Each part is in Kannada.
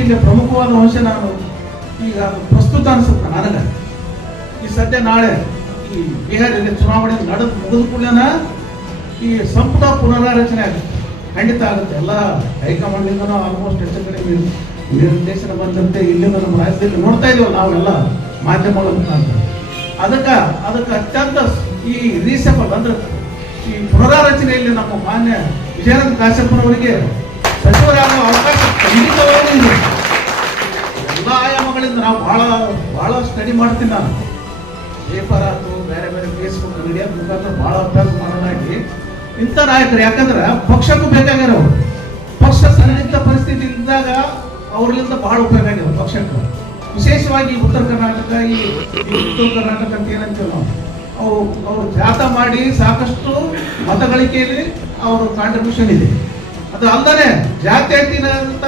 ಇಲ್ಲಿ ಪ್ರಮುಖವಾದ ಅಂಶ ನಾನು ಈಗ ಪ್ರಸ್ತುತ ಅನಿಸುತ್ತೆ ನನಗೆ. ಈ ಸದ್ಯ ನಾಳೆ ಈ ಬಿಹಾರಲ್ಲಿ ಚುನಾವಣೆ ನಡೆದು ಮುಗಿದ ಕೂಡಲೇ ಈ ಸಂಪುಟ ಪುನರಾರಚನೆ ಆಗುತ್ತೆ. ಖಂಡಿತ ಆಗುತ್ತೆ. ಎಲ್ಲ ಹೈಕಮಾಂಡ್ಲಿಂದನೂ ಆಲ್ಮೋಸ್ಟ್ ಹೆಚ್ಚು ಕಡಿಮೆ ನಿರ್ದೇಶನ ಬಂದಂತೆ ಇಲ್ಲಿಂದ ನಮ್ಮ ರಾಜ್ಯದಲ್ಲಿ ನೋಡ್ತಾ ಇದೀವಲ್ಲ ನಾವೆಲ್ಲ ಮಾಧ್ಯಮಗಳ ಮುಖಾಂತರ. ಅದಕ್ಕೆ ಅದಕ್ಕೆ ಅತ್ಯಂತ ಈ ರೀಸೆಬಲ್ ಅಂದ್ರೆ ಈ ಪುನರಾರಚನೆಯಲ್ಲಿ ನಮ್ಮ ಮಾನ್ಯ ವಿಜಯಾನಂದ ಕಾಶ್ಯಪ್ಪನವರಿಗೆ ಸಚಿವರಾಗುವ ಅವಕಾಶ ಖಂಡಿತವಾಗಿ ಬಹಳ ಬಹಳ ಸ್ಟಡಿ ಮಾಡ್ತೀನಿ ನಾನು. ಪೇಪರ್ ಆಯ್ತು, ಬೇರೆ ಬೇರೆ ಫೇಸ್ಬುಕ್ ಮೀಡಿಯಾ ಮುಖಾಂತರ ಬಹಳ ಅಭ್ಯಾಸ ಮಾಡೋದಾಗಿ ಇಂಥ ನಾಯಕರು. ಯಾಕಂದ್ರೆ ಪಕ್ಷಕ್ಕೂ ಬೇಕಾಗಿರೋ ಪಕ್ಷ ಸನ್ನಿಹಿತ ಪರಿಸ್ಥಿತಿ ಇದ್ದಾಗ ಅವ್ರಲಿಂದ ಬಹಳ ಉಪಯೋಗ ಆಗಿದೆ ಪಕ್ಷಕ್ಕೆ. ವಿಶೇಷವಾಗಿ ಉತ್ತರ ಕರ್ನಾಟಕ, ಈ ಉತ್ತರ ಕರ್ನಾಟಕ ಅಂತ ಏನಂತೀವಿ ನಾವು. ಅವು, ಅವರು ಜಾತ ಮಾಡಿ ಸಾಕಷ್ಟು ಮತಗಳಿಕೆಯಲ್ಲಿ ಅವರ ಕಾಂಟ್ರಿಬ್ಯೂಷನ್ ಇದೆ. ಅದು ಅಲ್ಲದೆ ಜಾತ್ಯತೀತ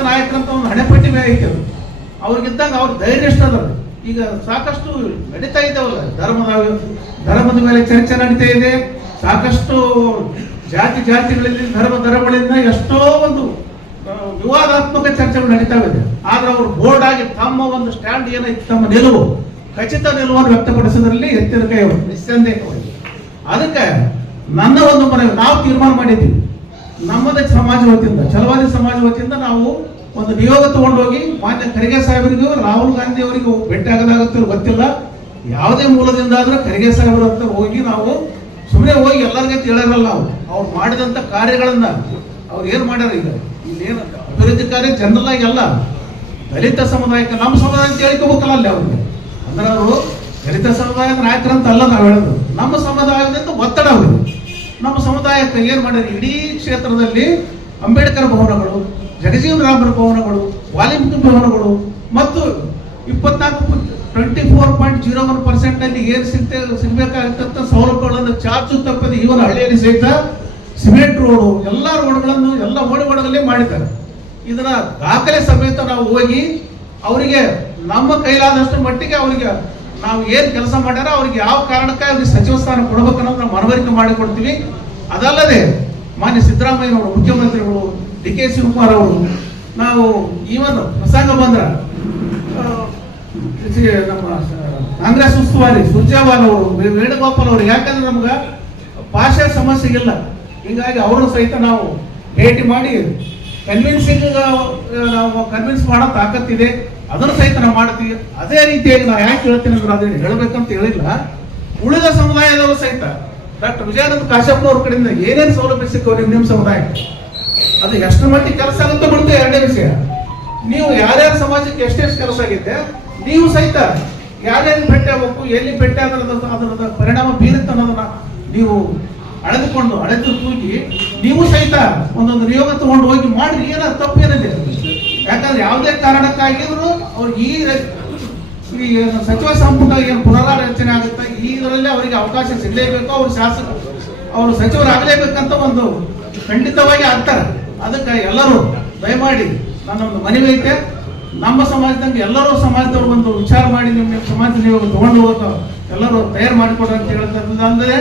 ನಾಯಕರಂತ ಒಂದು ಹಣೆಪಟ್ಟಿ ಐತೆ ಅದು. ಅವ್ರಿಗಿದ್ದಾಗ ಅವ್ರ ಧೈರ್ಯ ಎಷ್ಟು ಈಗ ಸಾಕಷ್ಟು ನಡೀತಾ ಇದ್ದಾವಲ್ಲ ಧರ್ಮದ ಧರ್ಮದ ಮೇಲೆ ಚರ್ಚೆ ನಡೀತಾ ಇದೆ. ಸಾಕಷ್ಟು ಜಾತಿ ಜಾತಿಗಳಲ್ಲಿ ಧರ್ಮ, ಧರ್ಮಗಳಿಂದ ಎಷ್ಟೋ ಒಂದು ವಿವಾದಾತ್ಮಕ ಚರ್ಚೆಗಳು ನಡೀತಾ ಇದೆ. ಆದ್ರೆ ಅವರು ಬೋರ್ಡ್ ಆಗಿ ತಮ್ಮ ಒಂದು ಸ್ಟ್ಯಾಂಡ್ ಏನೈತಿ ತಮ್ಮ ನಿಲುವು, ಖಚಿತ ನಿಲುವನ್ನು ವ್ಯಕ್ತಪಡಿಸೋದ್ರಲ್ಲಿ ಎತ್ತಿನ ಕೈ ನಿಸ್ಸಂದೇಹವಾಗಿ. ಅದಕ್ಕೆ ನನ್ನ ಒಂದು ಮನವಿ, ನಾವು ತೀರ್ಮಾನ ಮಾಡಿದ್ದೀವಿ. ನಮ್ಮದೇ ಸಮಾಜ ವತಿಯಿಂದ, ಛಲವಾದಿ ಸಮಾಜ ವತಿಯಿಂದ ನಾವು ಒಂದು ನಿಯೋಗ ತಗೊಂಡೋಗಿ ಮಾನ್ಯ ಖರ್ಗೆ ಸಾಹೇಬರಿಗೂ, ರಾಹುಲ್ ಗಾಂಧಿ ಅವರಿಗೂ ಭೇಟಿ ಆಗೋದಾಗುತ್ತಿರೋ ಗೊತ್ತಿಲ್ಲ. ಯಾವುದೇ ಮೂಲದಿಂದ ಆದ್ರೂ ಖರ್ಗೆ ಸಾಹೇಬರ ಹತ್ರ ಹೋಗಿ ನಾವು ಸುಮ್ಮನೆ ಹೋಗಿ ಎಲ್ಲರಿಗೆ ತಿಳಿರಲ್ಲ ನಾವು. ಅವ್ರು ಮಾಡಿದಂತ ಕಾರ್ಯಗಳನ್ನ ಅವ್ರು ಏನು ಮಾಡ್ಯಾರ ಈಗ? ಇಲ್ಲೇನು ಅಭಿವೃದ್ಧಿ ಕಾರ್ಯ ಜನರಲ್ ಅಲ್ಲ. ದಲಿತ ಸಮುದಾಯಕ್ಕೆ ನಮ್ಮ ಸಮುದಾಯ ಅಂತ ಹೇಳ್ಕೋಬೇಕಲ್ಲ ಅಲ್ಲಿ ಅವ್ರಿಗೆ ಅಂದ್ರೆ ಅವರು ದಲಿತ ಸಮುದಾಯದ ನಾಯಕರಂತ ಅಲ್ಲ ನಾವು ಹೇಳೋದು. ನಮ್ಮ ಸಮುದಾಯದಿಂದ ಒತ್ತಡ ಅವರು. ನಮ್ಮ ಸಮುದಾಯಕ್ಕೆ ಏನು ಮಾಡ್ಯಾರ? ಇಡೀ ಕ್ಷೇತ್ರದಲ್ಲಿ ಅಂಬೇಡ್ಕರ್ ಭವನಗಳು ಜಗಜೀವನ ರಾಮರ ಭವನಗಳು, ವಾಲ್ಮೀಕಿ ಭವನಗಳು, ಮತ್ತು ಇಪ್ಪತ್ನಾಲ್ಕು twenty four point zero one percent ಅಲ್ಲಿ ಏನು ಸಿಗ್ತೇ ಸಿಗ್ಬೇಕಾಗತ್ತಂತ ಸೌಲಭ್ಯಗಳನ್ನು ಚಾಚು ತಪ್ಪದೆ ಇವನ ಹಳ್ಳಿಯಲ್ಲಿ ಸಹಿತ ಸಿಮೆಂಟ್ ರೋಡು ಎಲ್ಲ ರೋಡ್ಗಳನ್ನು ಎಲ್ಲ ಓಡುಗೋಡದಲ್ಲೇ ಮಾಡಿದ್ದಾರೆ. ಇದರ ದಾಖಲೆ ಸಮೇತ ನಾವು ಹೋಗಿ ಅವರಿಗೆ ನಮ್ಮ ಕೈಲಾದಷ್ಟು ಮಟ್ಟಿಗೆ ಅವರಿಗೆ ನಾವು ಏನು ಕೆಲಸ ಮಾಡ್ಯಾರ ಅವ್ರಿಗೆ ಯಾವ ಕಾರಣಕ್ಕೆ ಅವ್ರಿಗೆ ಸಚಿವ ಸ್ಥಾನ ಕೊಡಬೇಕನ್ನೋದು ನಾವು ಮನವರಿಕೆ ಮಾಡಿಕೊಡ್ತೀವಿ. ಅದಲ್ಲದೆ ಮಾನ್ಯ ಸಿದ್ದರಾಮಯ್ಯನವರು ಮುಖ್ಯಮಂತ್ರಿಗಳು ಡಿ ಕೆ ಶಿವಕುಮಾರ್ ಅವರು, ನಾವು ಈವನ್ ಪ್ರಸಂಗ ಬಂದ್ರ ನಮ್ಮ ಕಾಂಗ್ರೆಸ್ ಉಸ್ತುವಾರಿ ಸುರ್ಜೇವಾಲ್ ಅವರು ವೇಣುಗೋಪಾಲ್ ಅವರು, ಯಾಕಂದ್ರೆ ನಮ್ಗೆ ಭಾಷೆ ಸಮಸ್ಯೆ ಇಲ್ಲ ಹಿಂಗಾಗಿ ಅವರು ಸಹಿತ ನಾವು ಭೇಟಿ ಮಾಡಿ ಕನ್ವಿನ್ಸಿಂಗ್ ನಾವು ಕನ್ವಿನ್ಸ್ ಮಾಡೋ ತಾಕತ್ತಿದೆ ಅದನ್ನು ಸಹಿತ ನಾವು ಮಾಡ್ತೀವಿ. ಅದೇ ರೀತಿಯಾಗಿ ನಾವು ಯಾಕೆ ಹೇಳ್ತೀನಿ ಅಂದ್ರೆ ಅದನ್ನು ಹೇಳ್ಬೇಕಂತ ಹೇಳಿಲ್ಲ. ಉಳಿದ ಸಮುದಾಯದವರು ಸಹಿತ ಡಾಕ್ಟರ್ ವಿಜಯಾನಂದ ಕಾಶ್ಯಪ್ನವ್ರ ಕಡೆಯಿಂದ ಏನೇನು ಸೌಲಭ್ಯ ಸಿಕ್ಕವ್ರಿ ನಿಮ್ಮ ಸಮುದಾಯಕ್ಕೆ? ಅದು ಎಷ್ಟು ಮಟ್ಟಿಗೆ ಕೆಲಸ ಆಗುತ್ತೆ ಬಿಡುತ್ತೆ ಎರಡನೇ ವಿಷಯ. ನೀವು ಯಾರ್ಯಾರ ಸಮಾಜಕ್ಕೆ ಎಷ್ಟೆಷ್ಟು ಕೆಲಸ ಆಗಿದೆ, ನೀವು ಸಹಿತ ಯಾರ್ಯಾರು ಭೇಟಿ ಆಗಬೇಕು, ಎಲ್ಲಿ ಭೇಟಿ ಆದ್ರೆ ಅದರ ಪರಿಣಾಮ ಬೀರುತ್ತೆ ಅನ್ನೋದನ್ನ ನೀವು ಅಳೆದುಕೊಂಡು, ಅಳೆದು ತೂಗಿ ನೀವು ಸಹಿತ ಒಂದೊಂದು ನಿಯೋಗ ತಗೊಂಡು ಹೋಗಿ ಮಾಡಿ ಏನ ತಪ್ಪೇನಿದೆ. ಯಾಕಂದ್ರೆ ಯಾವುದೇ ಕಾರಣಕ್ಕಾಗಿದ್ರು ಅವ್ರು ಈ ಈ ಸಚಿವ ಸಂಪುಟ ಏನು ಪುನರಾರಚನೆ ಆಗುತ್ತೆ ಇದರಲ್ಲಿ ಅವರಿಗೆ ಅವಕಾಶ ಸಿಗಲೇಬೇಕು, ಅವ್ರ ಶಾಸಕ, ಅವರು ಸಚಿವರಾಗಲೇಬೇಕಂತ ಒಂದು ಖಂಡಿತವಾಗಿ ಆಗ್ತಾರೆ. ಅದಕ್ಕೆ ಎಲ್ಲರೂ ದಯಮಾಡಿ ನನ್ನೊಂದು ಮನವಿ ಐತೆ. ನಮ್ಮ ಸಮಾಜದಂಗೆ ಎಲ್ಲರೂ ಸಮಾಜದವ್ರು ಒಂದು ವಿಚಾರ ಮಾಡಿ ನಿಮ್ಮ ಸಮಾಜ ನೀವು ತಗೊಂಡು ಹೋಗೋದು ಎಲ್ಲರೂ ತಯಾರು ಮಾಡಿಕೊಡ್ರಿ ಅಂತ ಹೇಳ್ತಾರೆ ಅಂದ್ರೆ